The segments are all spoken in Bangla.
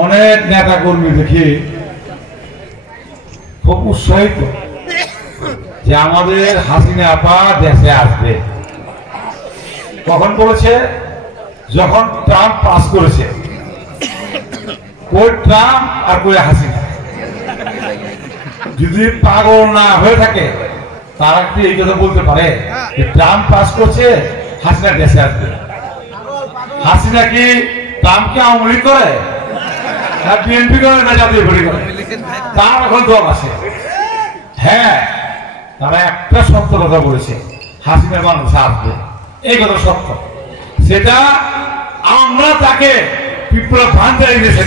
অনেক নেতা কর্মী দেখি খুব উৎসাহিত যে আমাদের হাসিনা আপা দেশে আসবে। কখন বলেছে? যখন ট্রাম্প পাস করেছে। কই ট্রাম্প আর কই হাসিনা। যদি পাগল না হয়ে থাকে তারা কি এই কথা বলতে পারে যে ট্রাম্প পাস করছে, হাসিনা দেশে আসবে? হাসিনা কি ট্রাম্পকে আওয়ামী লীগ করে, না বিএনপি করে, না জাতীয় পার্টি করে? তার এখন দল আছে। হ্যাঁ, তারা একটা সত্য কথা বলেছে, হাসিনা বাংলাদেশে আসবে। এই কথা সত্য। সেটা আমরা তাকে বিপ্লব ভান্ডারী দেশে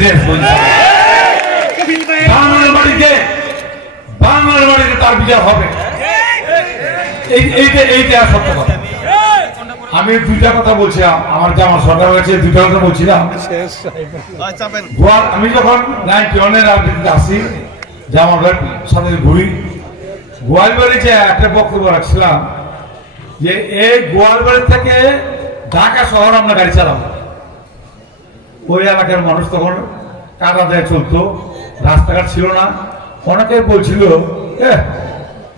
বাংলার বাড়িতে তার বিচার হবে। এইটা সত্য কথা। আমি দুইটা কথা বলছিলাম, আমার জামা সরকার কাছে দুইটা কথা বলছিলাম। আমি যখন 91-এর রাজনীতিতে আসি, জামার সাথে ঘুরি, গোয়ালবাড়িতে একটা বক্তব্য রাখছিলাম যে এই গোয়ালবাড়ি থেকে ঢাকা শহর আমরা গাড়ি চালাবো। ওই এলাকার মানুষ তখন কাদা দেয় চলতো, রাস্তাঘাট ছিল না। অনেকে বলছিল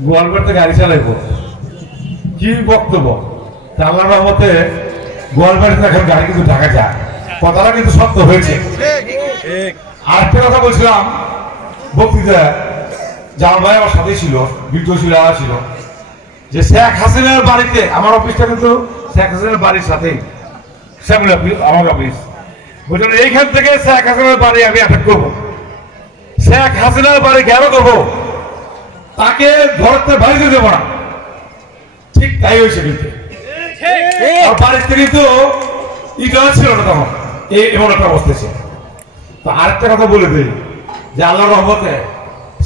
গোয়ালবাড়িতে গাড়ি চালাইবো। কি বক্তব্য! আল্লাহর রহমতে গোয়ালবাড়িতে এখন গাড়ি কিন্তু ঢাকা যায়। কথাটা কিন্তু সত্য হয়েছে। আর একটা কথা বলছিলাম বক্তৃতা, জামাল ভাই আমার সাথেই ছিল, বিদ্রোহ ছিল, যে শেখ হাসিনার বাড়িতে, আমার অফিসটা কিন্তু শেখ হাসিনার বাড়ির সাথেই, আমার অফিস। বুঝলেন, এইখান থেকে শেখ হাসিনার বাড়ি আমি অ্যাটাক করবো। শেখ হাসিনার বাড়ি কেন করবো? তাকে ধরতে বাড়িতে দেবো না। ঠিক তাই হয়েছে। কিন্তু বাড়িতে কিন্তু ইটার ছিল না তখন, এমন একটা অবস্থা ছিল। তো আরেকটা কথা বলে দিই যে আল্লাহর রহমতে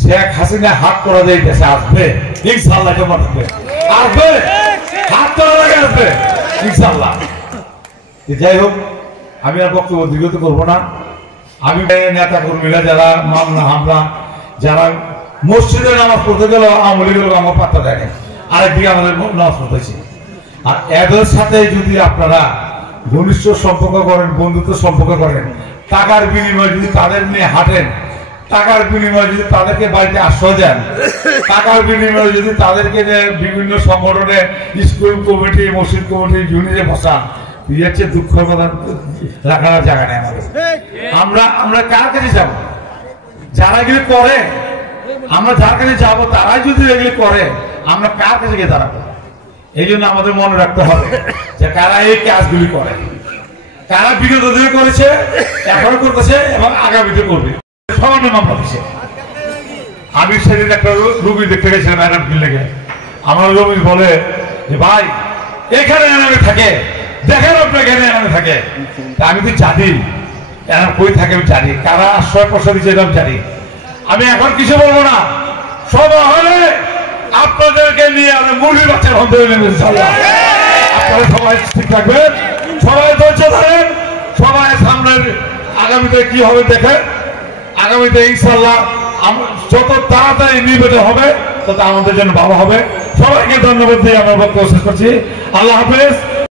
শেখ হাসিনা হাত করা দিয়ে দেশে আসবে ইনশাআল্লাহ। আসবে, হাত করা লাগে আসবে ইনশাআল্লাহ। যাই হোক, আমি আর বক্তব্য দীর্ঘত করবো না। আমি নেতা কর্মীরা যারা মামলা হামলা, যারা মসজিদে নামাজ পড়তে গেল আওয়ামী লীগের আমার পাত্তা দেয়নি, আরেকদিকে আমাদের নামাজ পড়তেছি। আর এদের সাথে যদি আপনারা ঘনিষ্ঠ সম্পর্ক করেন, বন্ধুত্ব সম্পর্ক করেন, টাকার বিনিময়ে যদি তাদের নিয়ে হাঁটেন, টাকার বিনিময়ে যদি তাদেরকে বাড়িতে আশ্রয় দেন, টাকার বিনিময়ে যদি তাদেরকে বিভিন্ন সংগঠনে, স্কুল কমিটি, মসজিদ কমিটি, ইউনিটে বসান, হচ্ছে দুঃখের কথা রাখার জায়গা নেই আমাদের। আমরা কার কাছে যাব? যারা এগুলি করে, আমরা যার কাছে যাবো তারাই যদি এগুলি করে, আমরা কার কাছে গিয়ে দাঁড়াবো? এই জন্য আমাদের মনে রাখতে হবে যে কারা এই কাজগুলি করে, কারা বিগত দিনে করেছে, এখনো করতেছে এবং আগামীতে করবে। সবার মামলা দিচ্ছে। আমি সেদিন একটা রুগী দেখতে গেছিলাম অ্যাডাম লেগে। আমার রুগী বলে যে ভাই এখানে এনামে থাকে, দেখেন আপনার এখানে এনামে থাকে। আমি তো জানি এনাম কই থাকে, আমি জানি কারা আশ্রয় প্রসাদ দিচ্ছে, এরকম জানি। আমি এখন কিছু বলবো না, সবাই হলে আপনাদেরকে নিয়ে আমি মুরগির বাচ্চার হতে হইলেন ইনশাআল্লাহ। আপনারা সবাই ঠিক থাকবেন, সবাই ধৈর্য ধরেন, সবাই সামনের আগামীতে কি হবে দেখেন। আগামীতে ইনশাআল্লাহ যত তাড়াতাড়ি নির্বাচন হবে তত আমাদের জন্য ভালো হবে। সবাইকে ধন্যবাদ দিয়ে আমার বক্তব্য শেষ করছি। আল্লাহ হাফেজ।